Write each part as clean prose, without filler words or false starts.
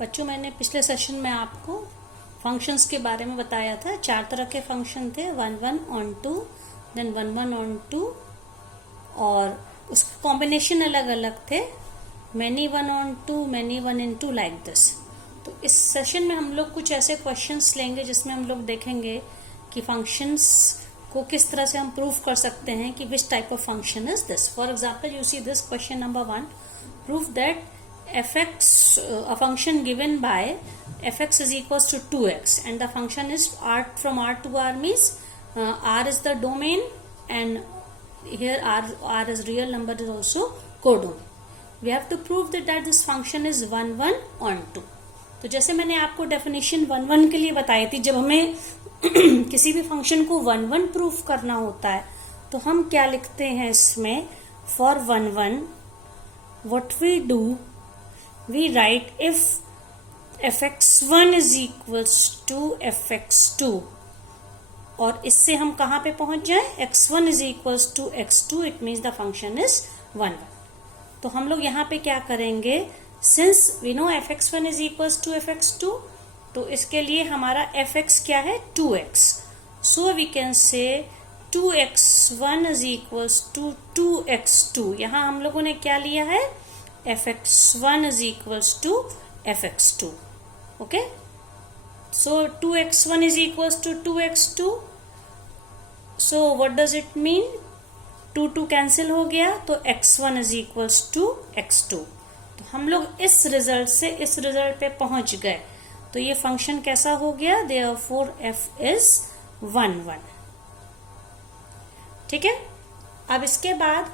बच्चों, मैंने पिछले सेशन में आपको फंक्शंस के बारे में बताया था। 4 तरह के फंक्शन थे, 1 1 on 2, देन 1 1 on 2, और उसके कॉम्बिनेशन अलग अलग थे, many 1 on 2, many 1 in 2, like this. तो इस सेशन में हम लोग कुछ ऐसे क्वेश्चंस लेंगे जिसमें हम लोग देखेंगे कि फंक्शंस को किस तरह से हम प्रूव कर सकते हैं कि which type of function is this. For example, you see this question number 1, prove that fx, a function given by fx is equals to 2x, and the function is r from r to r means r is the domain, and here r is real number, is also codomain. We have to prove that this function is 1 1 on 2. तो जैसे मैंने आपको definition 1 1 के लिए बताई थी, जब हमें किसी भी फंक्शन को 1 1 प्रूफ करना होता है तो हम क्या लिखते हैं इसमें, for 1 1 what we do, we write if fx1 is equals to fx2, और इससे हम कहाँ पे पहुंच जाए, x1 is equals to x2, it means the function is 1 1. तो हम लोग यहाँ पे क्या करेंगे, since we know fx1 is equals to fx2, तो इसके लिए हमारा fx क्या है, 2x, so we can say 2x1 is equals to 2x2. यहाँ हम लोगों ने क्या लिया है, fx1 is equals to fx2. Okay, so 2x1 is equals to 2x2. So what does it mean, 2 cancel हो गया, तो x1 is equals to x2. तो हम लोग इस रिजल्ट से इस रिजल्ट पे पहुंच गए, तो ये फंक्शन कैसा हो गया, therefore f is 1 1. ठीक है। अब इसके बाद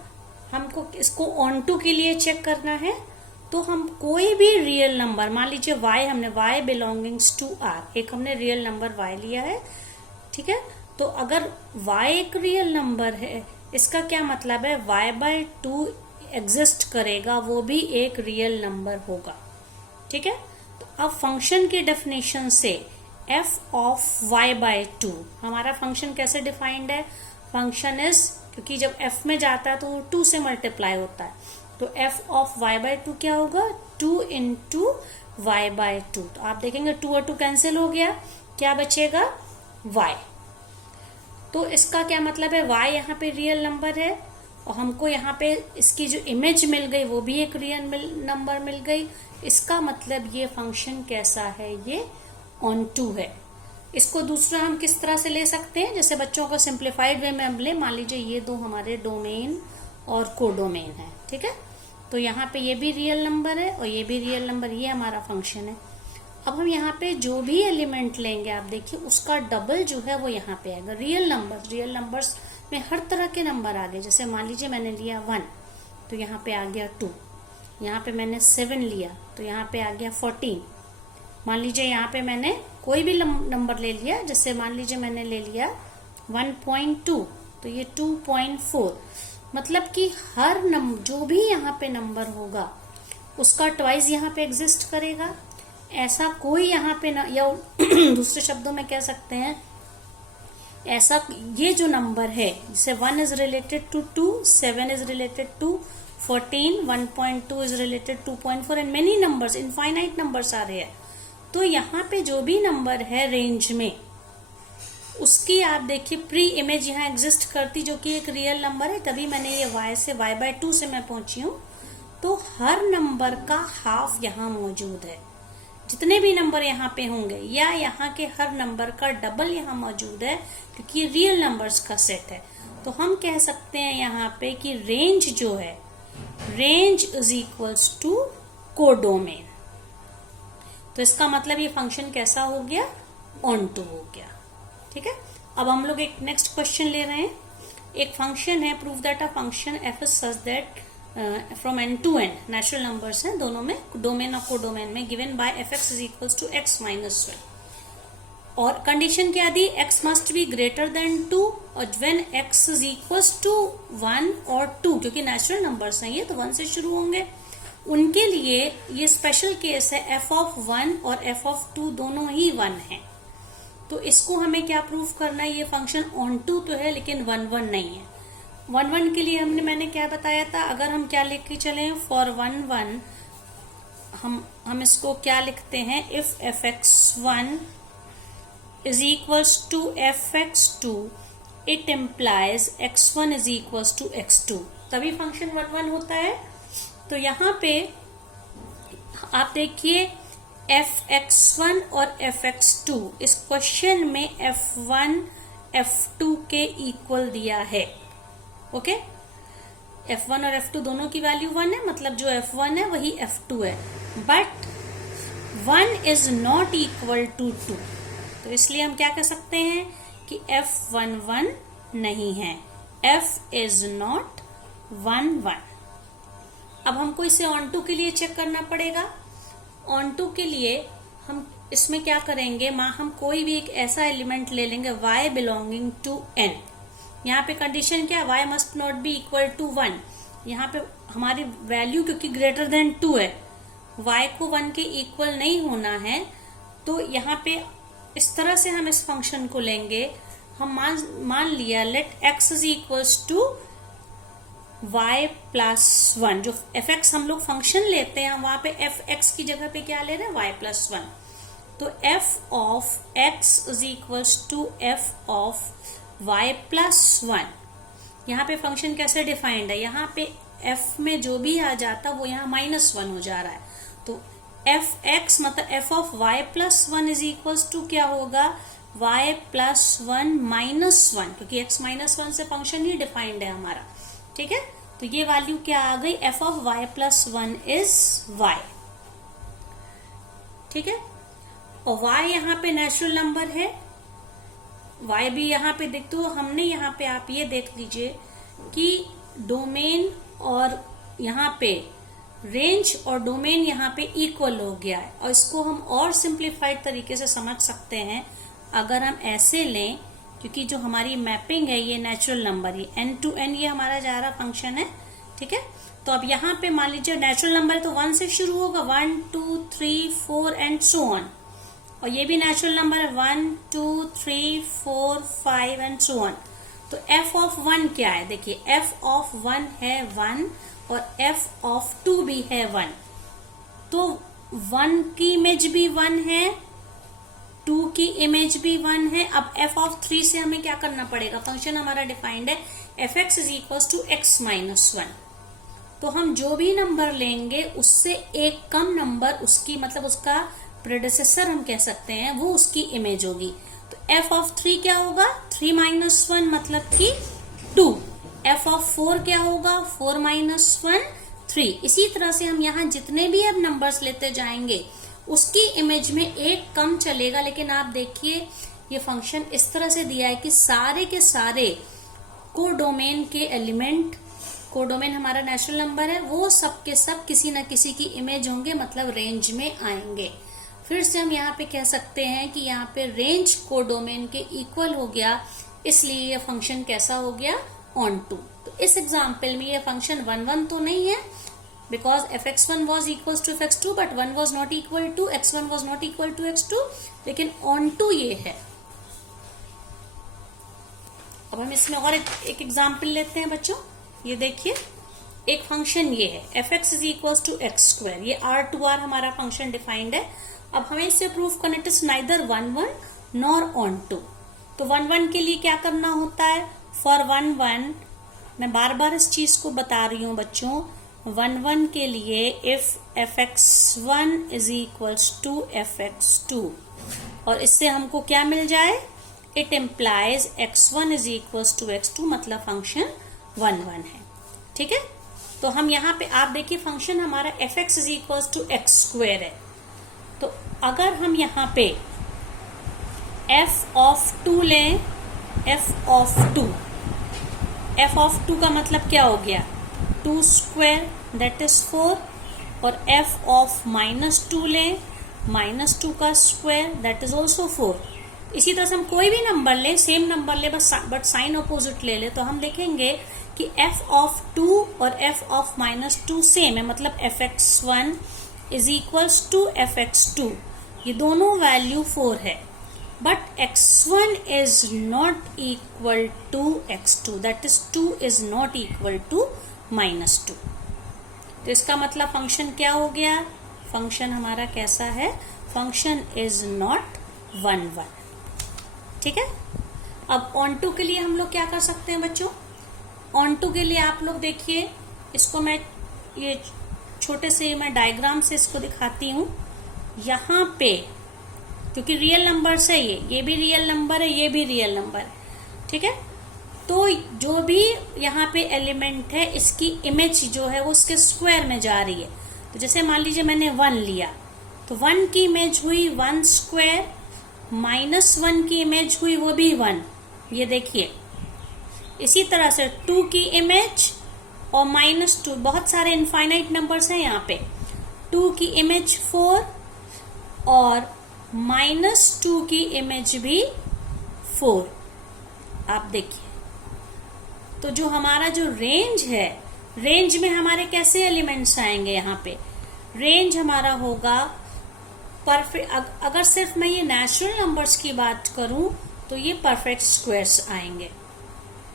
हमको इसको ऑन टू के लिए चेक करना है, तो हम कोई भी रियल नंबर, मान लीजिए y, हमने y बिलोंगिंग्स टू r, एक हमने रियल नंबर y लिया है, ठीक है। तो अगर y एक रियल नंबर है, इसका क्या मतलब है, y/2 एग्जिस्ट करेगा, वो भी एक रियल नंबर होगा, ठीक है। तो अब फंक्शन की डेफिनेशन से f ऑफ y/2, हमारा फंक्शन कैसे डिफाइंड है, फंक्शन इज, क्योंकि जब f में जाता है तो वो 2 से मल्टीप्लाई होता है, तो f ऑफ y/2 क्या होगा, 2 इंटू y/2. तो आप देखेंगे 2 और 2 कैंसिल हो गया, क्या बचेगा, y. तो इसका क्या मतलब है, y यहाँ पे रियल नंबर है, और हमको यहाँ पे इसकी जो इमेज मिल गई वो भी एक रियल नंबर मिल गई। इसका मतलब ये फंक्शन कैसा है, ये ऑन टू है। इसको दूसरा हम किस तरह से ले सकते हैं, जैसे बच्चों को सिंप्लीफाइड वे में हम ले, मान लीजिए ये दो हमारे डोमेन और कोडोमेन है, ठीक है। तो यहाँ पे ये भी रियल नंबर है और ये भी रियल नंबर, ये हमारा फंक्शन है। अब हम यहाँ पे जो भी एलिमेंट लेंगे, आप देखिए उसका डबल जो है वो यहाँ पे आएगा। रियल नंबर्स में हर तरह के नंबर आ गए, जैसे मान लीजिए मैंने लिया 1, तो यहाँ पे आ गया 2, यहाँ पे मैंने 7 लिया तो यहाँ पे आ गया 14। मान लीजिए यहाँ पे मैंने कोई भी नंबर ले लिया, जैसे मान लीजिए मैंने ले लिया 1.2, तो ये 2.4, मतलब कि हर नंबर जो भी यहाँ पे नंबर होगा उसका ट्वाइस यहाँ पे एग्जिस्ट करेगा। ऐसा कोई यहाँ पे ना, या दूसरे शब्दों में कह सकते हैं, ऐसा ये जो नंबर है, जैसे 1 is related to 2, 7 is related to 14, 1.2 is related 2.4, and many numbers, infinite numbers आ रहे हैं। तो यहाँ पे जो भी नंबर है रेंज में, उसकी आप देखिए प्री इमेज यहाँ एग्जिस्ट करती, जो कि एक रियल नंबर है, तभी मैंने ये y से y/2 से मैं पहुंची हूँ। तो हर नंबर का हाफ यहाँ मौजूद है, जितने भी नंबर यहाँ पे होंगे, या यहाँ के हर नंबर का डबल यहाँ मौजूद है, क्योंकि रियल नंबर्स का सेट है। तो हम कह सकते हैं यहाँ पे कि रेंज जो है, range is equals to codomain. तो इसका मतलब ये फंक्शन कैसा हो गया, ऑन टू हो गया, ठीक है। अब हम लोग एक नेक्स्ट क्वेश्चन ले रहे हैं। एक फंक्शन है, prove that a function f is such that from n to n, natural numbers हैं दोनों में, डोमेन और कोडोमेन में, given by fx is equals to x - 1, और कंडीशन क्या दी, x must be greater than 2, और when x is equals to 1 और 2, क्योंकि नेचुरल नंबर्स हैं ये, तो 1 से शुरू होंगे, उनके लिए ये स्पेशल केस है, f ऑफ 1 और f ऑफ 2 दोनों ही 1 है। तो इसको हमें क्या प्रूफ करना है, ये फंक्शन ऑन टू तो है लेकिन 1 1 नहीं है। 1 1 के लिए मैंने क्या बताया था, अगर हम क्या लेके चले, फॉर 1 1 हम इसको क्या लिखते हैं, if fx1 is equals to fx2 it implies x1 is equals to x2, तभी फंक्शन 1 होता है। तो यहाँ पे आप देखिए fx1 और fx2 इस क्वेश्चन में f1 f2 के इक्वल दिया है। ओके, f1 और f2 दोनों की वैल्यू 1 है, मतलब जो f1 है वही f2 है, but 1 is not equal to 2, तो इसलिए हम क्या कह सकते हैं कि f11 नहीं है, f इज नॉट 1 अब हमको इसे ऑन टू के लिए चेक करना पड़ेगा। ऑन टू के लिए हम इसमें क्या करेंगे, हम कोई भी एक ऐसा एलिमेंट ले लेंगे y बिलोंगिंग टू n। यहाँ पे कंडीशन क्या है, y must not be equal to 1। यहाँ पे हमारी वैल्यू क्योंकि ग्रेटर देन 2 है, y को 1 के इक्वल नहीं होना है, तो यहाँ पे इस तरह से हम इस फंक्शन को लेंगे। हम मान लिया let x is equals to y plus 1, जो fx हम लोग फंक्शन लेते हैं वहां पे fx की जगह पे क्या ले रहे हैं, y प्लस 1। तो f of x is equals to f of y plus 1। यहाँ पे फंक्शन कैसे डिफाइंड है, यहाँ पे f में जो भी आ जाता वो यहाँ -1 हो जा रहा है, तो fx मतलब f of y plus 1 is equals to क्या होगा, y प्लस 1 माइनस 1, क्योंकि x -1 से फंक्शन ही डिफाइंड है हमारा। ठीक है, तो ये वैल्यू क्या आ गई, f of y plus 1 is y। ठीक है, और y यहाँ पे नेचुरल नंबर है, y भी यहाँ पे देख, तो हमने यहाँ पे आप ये देख लीजिए कि डोमेन और यहाँ पे रेंज और डोमेन यहाँ पे इक्वल हो गया है। और इसको हम और सिंप्लीफाइड तरीके से समझ सकते हैं अगर हम ऐसे लें, क्योंकि जो हमारी मैपिंग है ये नेचुरल नंबर, ये n to n ये हमारा जा रहा फंक्शन है। ठीक है, तो अब यहाँ पे मान लीजिए नेचुरल नंबर है तो 1 से शुरू होगा, 1 2 3 4 एंड सो ऑन, और ये भी नेचुरल नंबर है 1 2 3 4 5 एंड सो ऑन। तो f ऑफ 1 क्या है, देखिए f ऑफ 1 है 1 और f ऑफ 2 भी है 1, तो 1 की इमेज भी 1 है, 2 की इमेज भी 1 है। अब f ऑफ 3 से हमें क्या करना पड़ेगा, फंक्शन हमारा डिफाइंड है fx is equal to x minus 1, तो हम जो भी नंबर लेंगे उससे एक कम नंबर उसकी मतलब उसका प्रेडिसेसर हम कह सकते हैं, वो उसकी इमेज होगी। तो f ऑफ 3 क्या होगा, 3 माइनस 1 मतलब कि 2। f ऑफ 4 क्या होगा, 4 माइनस 1 3। इसी तरह से हम यहाँ जितने भी अब नंबर्स लेते जाएंगे उसकी इमेज में एक कम चलेगा। लेकिन आप देखिए ये फंक्शन इस तरह से दिया है कि सारे के सारे कोडोमेन के एलिमेंट, कोडोमेन हमारा नेचुरल नंबर है, वो सब के सब किसी न किसी की इमेज होंगे, मतलब रेंज में आएंगे। फिर से हम यहाँ पे कह सकते हैं कि यहाँ पे रेंज कोडोमेन के इक्वल हो गया, इसलिए ये फंक्शन कैसा हो गया, ऑन टू। तो इस एग्जाम्पल में ये फंक्शन 1 1 तो नहीं है, because fx1 was equals to fx2 but 1 was not equal to x1 was not equal to x2, लेकिन on to ये है। अब हम इसमें और एक एग्जाम्पल लेते हैं बच्चों। ये देखिए एक फंक्शन ये है fx is equals to x square, ये r2r हमारा फंक्शन डिफाइंड है। अब हमें इससे प्रूव करना it is neither 1 1 nor onto. तो 1 1 के लिए क्या करना होता है, फॉर 1 1 मैं बार बार इस चीज को बता रही हूँ बच्चों, 1 1 के लिए if fx1 is equals to fx2, और इससे हमको क्या मिल जाए, it implies x1 is equals to x2, मतलब फंक्शन 1 1 है। ठीक है, तो हम यहाँ पे आप देखिए फंक्शन हमारा fx is equals to x square है। तो अगर हम यहाँ पे f ऑफ 2 लें, f ऑफ 2 का मतलब क्या हो गया, 2 स्क्वायर दैट इज 4, और f ऑफ -2 लें, -2 का स्क्वायर दैट इज ऑल्सो 4। इसी तरह से हम कोई भी नंबर ले, सेम नंबर ले बट साइन अपोजिट ले ले, तो हम देखेंगे कि f ऑफ 2 और f ऑफ -2 सेम है, मतलब fx1 is equals to fx2, ये दोनों वैल्यू 4 है, but x1 is not equal to x2, that is 2 is not equal to -2। तो इसका मतलब फंक्शन क्या हो गया, फंक्शन हमारा कैसा है, फंक्शन इज नॉट 1 1। ठीक है। अब ऑन टू के लिए हम लोग क्या कर सकते हैं बच्चों, ऑन टू के लिए आप लोग देखिए, इसको मैं ये छोटे से मैं डायग्राम से इसको दिखाती हूँ। यहाँ पे क्योंकि रियल नंबर है ये भी रियल नंबर है, ये भी रियल नंबर है। ठीक है। तो जो भी यहाँ पे एलिमेंट है इसकी इमेज जो है वो उसके स्क्वायर में जा रही है। तो जैसे मान लीजिए मैंने 1 लिया, तो 1 की इमेज हुई 1 स्क्वायर, -1 की इमेज हुई वो भी 1। ये देखिए, इसी तरह से 2 की इमेज और -2, बहुत सारे इनफाइनाइट नंबर्स हैं यहाँ पे। 2 की इमेज 4 और -2 की इमेज भी 4। आप देखिए, तो जो हमारा जो रेंज है, रेंज में हमारे कैसे एलिमेंट्स आएंगे, यहाँ पे रेंज हमारा होगा परफेक्ट। अगर सिर्फ मैं ये नेचुरल नंबर्स की बात करूं तो ये परफेक्ट स्क्वायर्स आएंगे।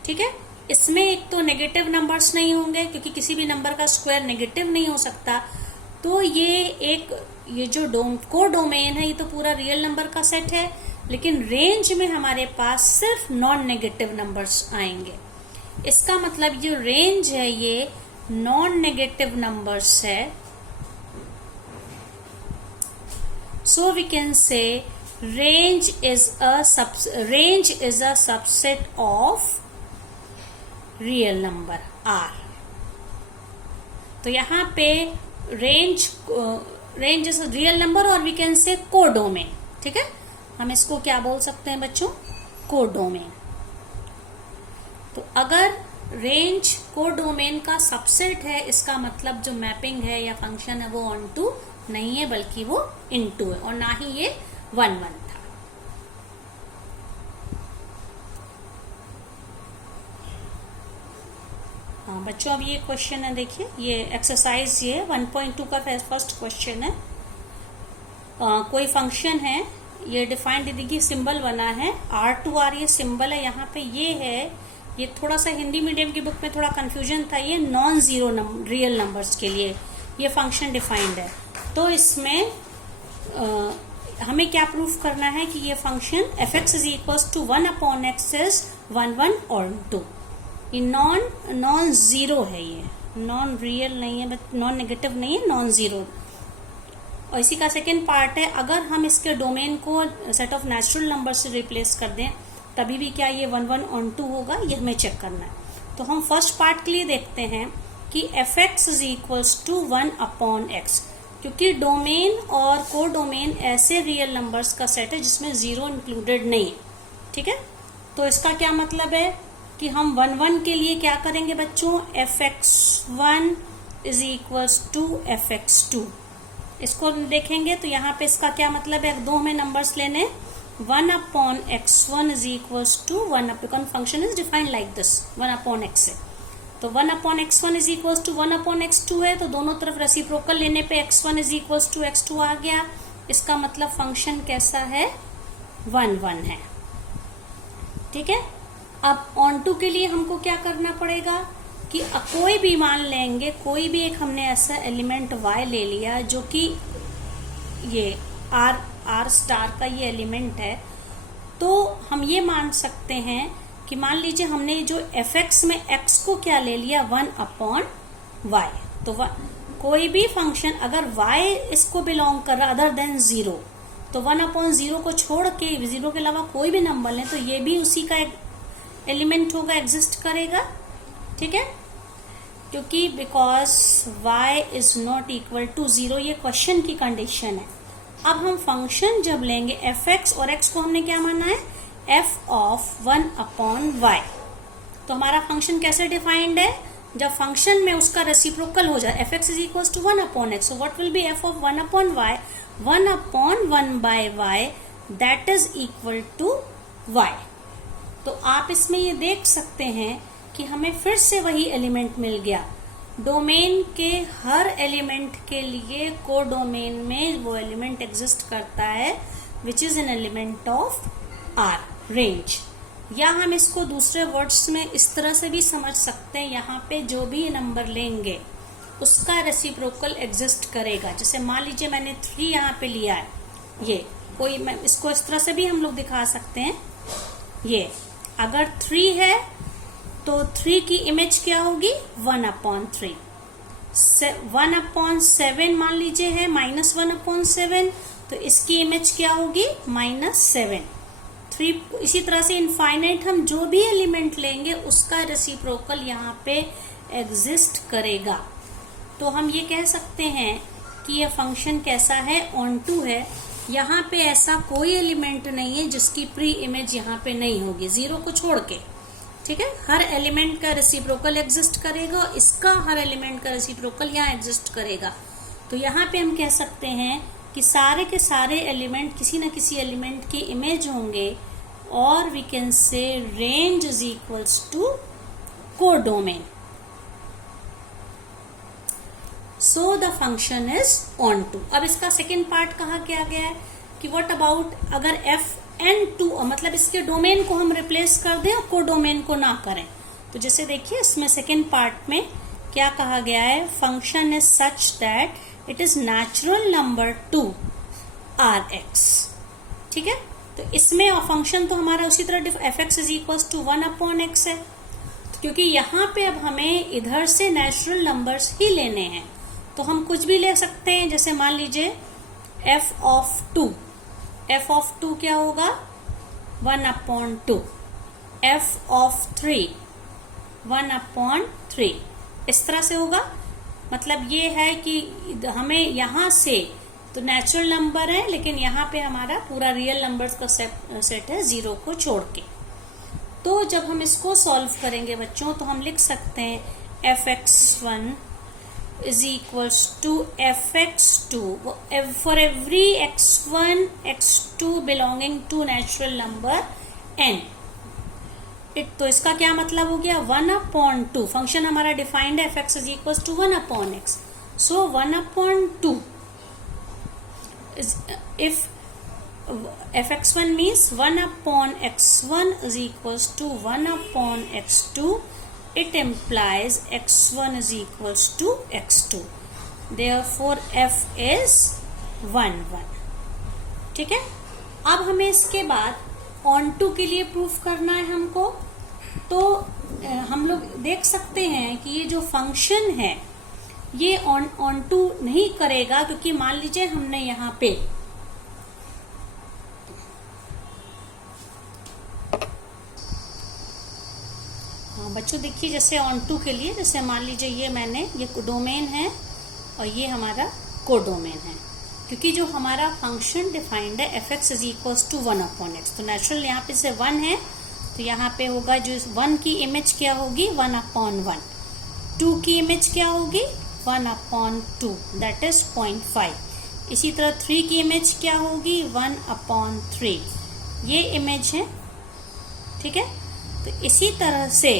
ठीक है। इसमें एक तो नेगेटिव नंबर्स नहीं होंगे, क्योंकि किसी भी नंबर का स्क्वायर नेगेटिव नहीं हो सकता। तो ये जो को डोमेन है, ये तो पूरा रियल नंबर का सेट है, लेकिन रेंज में हमारे पास सिर्फ नॉन नेगेटिव नंबर्स आएंगे। इसका मतलब जो रेंज है ये नॉन नेगेटिव नंबर्स है। So we can say range is a subset of real number R। तो यहाँ पे रेंज इज रियल नंबर और वी कैन से कोडोमेन। ठीक है। हम इसको क्या बोल सकते हैं बच्चों, कोडोमेन। तो अगर रेंज कोडोमेन का सबसेट है, इसका मतलब जो मैपिंग है या फंक्शन है वो ऑन टू नहीं है, बल्कि वो इनटू है, और ना ही ये 1 1 था। हाँ बच्चों, अब ये क्वेश्चन है, देखिए ये एक्सरसाइज, ये 1.2 का फर्स्ट क्वेश्चन है। कोई फंक्शन है, ये डिफाइंड दीदी की सिंबल बना है R2R, ये सिंबल है यहाँ पे, ये है। ये थोड़ा सा हिंदी मीडियम की बुक में थोड़ा कंफ्यूजन था, ये नॉन जीरो रियल नंबर्स के लिए ये फंक्शन डिफाइंड है। तो इसमें हमें क्या प्रूफ करना है कि ये function fx is equals to 1/x is 1 1 और 2। ये नॉन जीरो है, ये नॉन रियल नहीं है, नॉन नेगेटिव नहीं है, नॉन जीरो। और इसी का सेकेंड पार्ट है, अगर हम इसके डोमेन को सेट ऑफ नेचुरल नंबर से रिप्लेस कर दें तभी भी क्या ये 1 1 और 2 होगा, ये हमें चेक करना है। तो हम फर्स्ट पार्ट के लिए देखते हैं कि fx is equals to 1/x, क्योंकि डोमेन और को डोमेन ऐसे रियल नंबर्स का सेट है जिसमें जीरो इंक्लूडेड नहीं है। ठीक है। तो इसका क्या मतलब है कि हम 1 1 के लिए क्या करेंगे बच्चों, fx1 is equals to fx2। इसको देखेंगे तो यहाँ पे इसका क्या मतलब है, दो हमें नंबर्स लेने, 1/x1 is equals to 1, function is defined like this 1/x है। तो 1/x1 is equals to 1/x2 है, तो दोनों तरफ रेसिप्रोकल लेने पे x1 is equals to x2 आ गया। इसका मतलब फंक्शन कैसा है, 1 1 है। ठीक है। अब ऑन टू के लिए हमको क्या करना पड़ेगा कि कोई भी मान लेंगे, कोई भी एक हमने ऐसा एलिमेंट y ले लिया जो कि ये r स्टार का ये एलिमेंट है, तो हम ये मान सकते हैं कि मान लीजिए हमने जो fx में x को क्या ले लिया, 1/y। तो कोई भी फंक्शन अगर y इसको बिलोंग कर रहा अदर देन 0, तो 1/0 को छोड़ के 0 के अलावा कोई भी नंबर लें तो ये भी उसी का एक एलिमेंट होगा, एग्जिस्ट करेगा। ठीक है। क्योंकि because y is not equal to 0, ये क्वेश्चन की कंडीशन है। अब हम फंक्शन जब लेंगे fx, और x को हमने क्या माना है, f ऑफ 1/y। तो हमारा फंक्शन कैसे डिफाइंड है, जब फंक्शन में उसका रेसिप्रोकल हो जाए, fx is equal to 1/x, so what will be f of 1/y, 1/1/y, that is equal to y। तो आप इसमें ये देख सकते हैं कि हमें फिर से वही एलिमेंट मिल गया। डोमेन के हर एलिमेंट के लिए को डोमेन में वो एलिमेंट एग्जिस्ट करता है which is an element of R, range. या हम इसको दूसरे वर्ड्स में इस तरह से भी समझ सकते हैं, यहाँ पे जो भी नंबर लेंगे उसका रेसिप्रोकल एग्जिस्ट करेगा। जैसे मान लीजिए मैंने 3 यहाँ पे लिया है, ये कोई, मैं इसको इस तरह से भी हम लोग दिखा सकते हैं। ये अगर 3 है तो 3 की इमेज क्या होगी, 1/3। 1/7 मान लीजिए है, -1/7, तो इसकी इमेज क्या होगी, -7। 3 इसी तरह से इनफाइनाइट हम जो भी एलिमेंट लेंगे उसका रेसिप्रोकल यहाँ पे एग्जिस्ट करेगा। तो हम ये कह सकते हैं कि ये फंक्शन कैसा है, ऑन टू है। यहाँ पे ऐसा कोई एलिमेंट नहीं है जिसकी प्री इमेज यहाँ पे नहीं होगी, 0 को छोड़ के। ठीक है, हर एलिमेंट का रेसिप्रोकल एग्जिस्ट करेगा, इसका हर एलिमेंट का रेसिप्रोकल यहाँ एग्जिस्ट करेगा। तो यहाँ पे हम कह सकते हैं कि सारे के सारे एलिमेंट किसी न किसी एलिमेंट की इमेज होंगे, और we can say range is equals to codomain. So the function is onto. अब इसका सेकेंड पार्ट कहा क्या गया है कि व्हाट अबाउट अगर Fn2, मतलब इसके डोमेन को हम रिप्लेस कर दें और कोडोमेन को ना करें। तो जैसे देखिए इसमें सेकेंड पार्ट में क्या कहा गया है, function is such that it is natural number two Rx। ठीक है, तो इसमें फंक्शन तो हमारा उसी तरह fx is equal to 1/x है, क्योंकि यहाँ पे अब हमें इधर से नेचुरल नंबर्स ही लेने हैं। तो हम कुछ भी ले सकते हैं, जैसे मान लीजिए f(2), f(2) क्या होगा, 1/2, f(3), 1/3, इस तरह से होगा। मतलब ये है कि हमें यहाँ से तो नेचुरल नंबर है, लेकिन यहाँ पे हमारा पूरा रियल नंबर्स का सेट है 0 को छोड़ के। तो जब हम इसको सॉल्व करेंगे बच्चों, तो हम लिख सकते हैं fx1 is equals to fx2 for every x1 x2 belonging to natural number n। तो इसका क्या मतलब हो गया, 1/2। फंक्शन हमारा डिफाइंड है fx is equals to 1/x। So 1/2 is if fx1 means 1/x1 is equals to 1/x2, it implies x1 is equals to x2, therefore f is 1 1। ठीक है, अब हमें इसके बाद ऑन टू के लिए प्रूफ करना है हमको। तो हम लोग देख सकते हैं कि ये जो फंक्शन है ये ऑन टू नहीं करेगा, क्योंकि मान लीजिए हमने यहाँ पे बच्चों देखिए, जैसे ऑन टू के लिए, जैसे मान लीजिए ये डोमेन है और ये हमारा कोडोमेन है, क्योंकि जो हमारा फंक्शन डिफाइंड है fx is equals to 1/x। तो नेचुरल यहाँ पे से 1 है, तो यहाँ पे होगा जो 1 की इमेज क्या होगी, 1/1। 2 की इमेज क्या होगी, 1/2, दैट इज 0.5। इसी तरह 3 की इमेज क्या होगी, 1/3, ये इमेज है। ठीक है, तो इसी तरह से,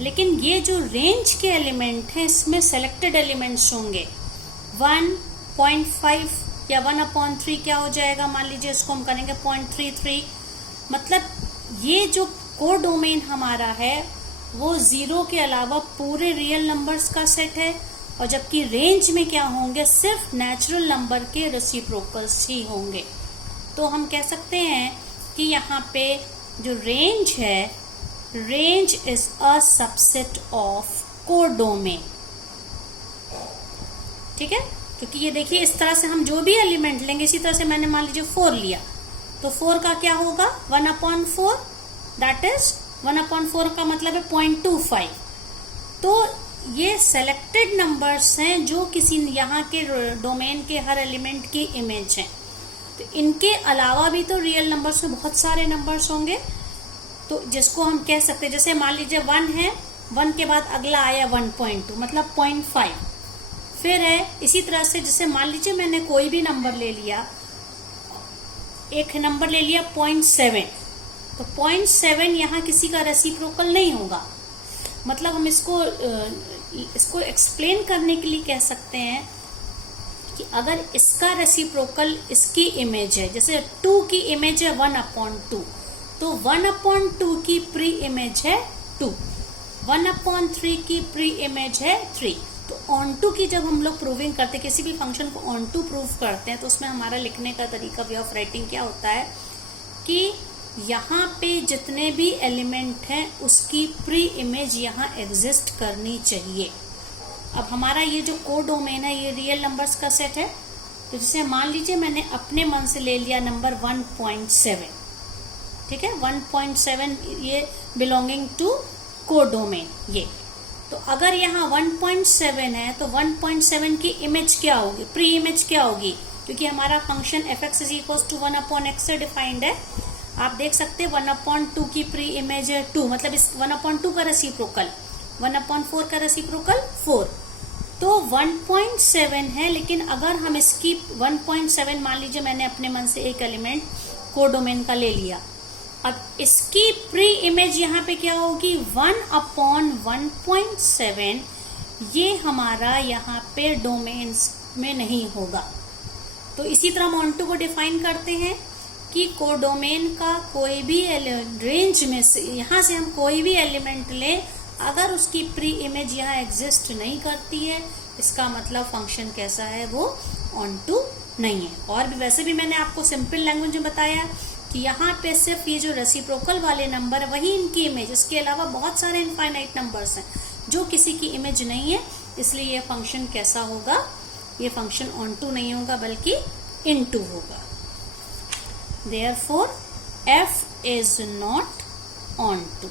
लेकिन ये जो रेंज के एलिमेंट हैं इसमें सेलेक्टेड एलिमेंट्स होंगे। 1.5 या 1/3 क्या हो जाएगा, मान लीजिए इसको हम करेंगे 0.33। मतलब ये जो कोडोमेन हमारा है वो 0 के अलावा पूरे रियल नंबर्स का सेट है, और जबकि रेंज में क्या होंगे, सिर्फ नेचुरल नंबर के रेसिप्रोकल्स ही होंगे। तो हम कह सकते हैं कि यहाँ पे जो रेंज है, range is a subset of codomain. ठीक है, क्योंकि ये देखिए इस तरह से हम जो भी एलिमेंट लेंगे, इसी तरह से मैंने मान लीजिए 4 लिया, तो 4 का क्या होगा, 1/4, दैट इज 1/4 का मतलब है 0.25। तो ये सेलेक्टेड नंबर्स हैं जो किसी यहाँ के डोमेन के हर एलिमेंट की इमेज हैं। तो इनके अलावा भी तो रियल नंबर्स में बहुत सारे नंबर्स होंगे, तो जिसको हम कह सकते हैं, जैसे मान लीजिए 1 है, 1 के बाद अगला आया 1.2, मतलब 0.5, फिर है इसी तरह से। जैसे मान लीजिए मैंने कोई भी नंबर ले लिया, एक नंबर ले लिया 0.7, तो 0.7 यहाँ किसी का रेसिप्रोकल नहीं होगा। मतलब हम इसको एक्सप्लेन करने के लिए कह सकते हैं कि अगर इसका रेसिप्रोकल इसकी इमेज है, जैसे 2 की इमेज है 1/2, तो 1/2 की प्री इमेज है 2, 1/3 की प्री इमेज है 3। तो ऑन टू की जब हम लोग प्रूविंग करते हैं, किसी भी फंक्शन को ऑन टू प्रूव करते हैं, तो उसमें हमारा लिखने का तरीका, वे ऑफ राइटिंग क्या होता है कि यहाँ पे जितने भी एलिमेंट हैं उसकी प्री इमेज यहाँ एग्जिस्ट करनी चाहिए। अब हमारा ये जो कोडोमेन है ये रियल नंबर्स का सेट है, तो जैसे मान लीजिए मैंने अपने मन से ले लिया नंबर 1.7, ठीक है, 1.7 ये बिलोंगिंग टू कोडोमेन ये। तो अगर यहाँ 1.7 है तो 1.7 की इमेज क्या होगी, प्री इमेज क्या होगी, क्योंकि हमारा function fx is equal to 1/x से डिफाइंड है। आप देख सकते हैं 1/2 की प्री इमेज है 2, मतलब इस 1/2 का रेसिप्रोकल 1/4 का रेसिप्रोकल 4, तो 1.7 है। लेकिन अगर हम इसकी 1.7 मान लीजिए मैंने अपने मन से एक एलिमेंट कोडोमेन का ले लिया, अब इसकी प्री इमेज यहाँ पे क्या होगी 1/1.7, ये हमारा यहाँ पे डोमेन्स में नहीं होगा। तो इसी तरह हम ऑन2 को डिफाइन करते हैं कि कोडोमेन का कोई भी रेंज में से, यहाँ से हम कोई भी एलिमेंट लें, अगर उसकी प्री इमेज यहाँ एग्जिस्ट नहीं करती है, इसका मतलब फंक्शन कैसा है, वो ऑन2 नहीं है। और भी वैसे भी मैंने आपको सिंपल लैंग्वेज में बताया कि यहाँ पे सिर्फ ये जो रेसिप्रोकल वाले नंबर है वही इनकी इमेज, इसके अलावा बहुत सारे इनफाइनाइट नंबर्स हैं जो किसी की इमेज नहीं है, इसलिए ये फंक्शन कैसा होगा, ये फंक्शन ऑन2 नहीं होगा बल्कि इन2 होगा। Therefore f is not onto।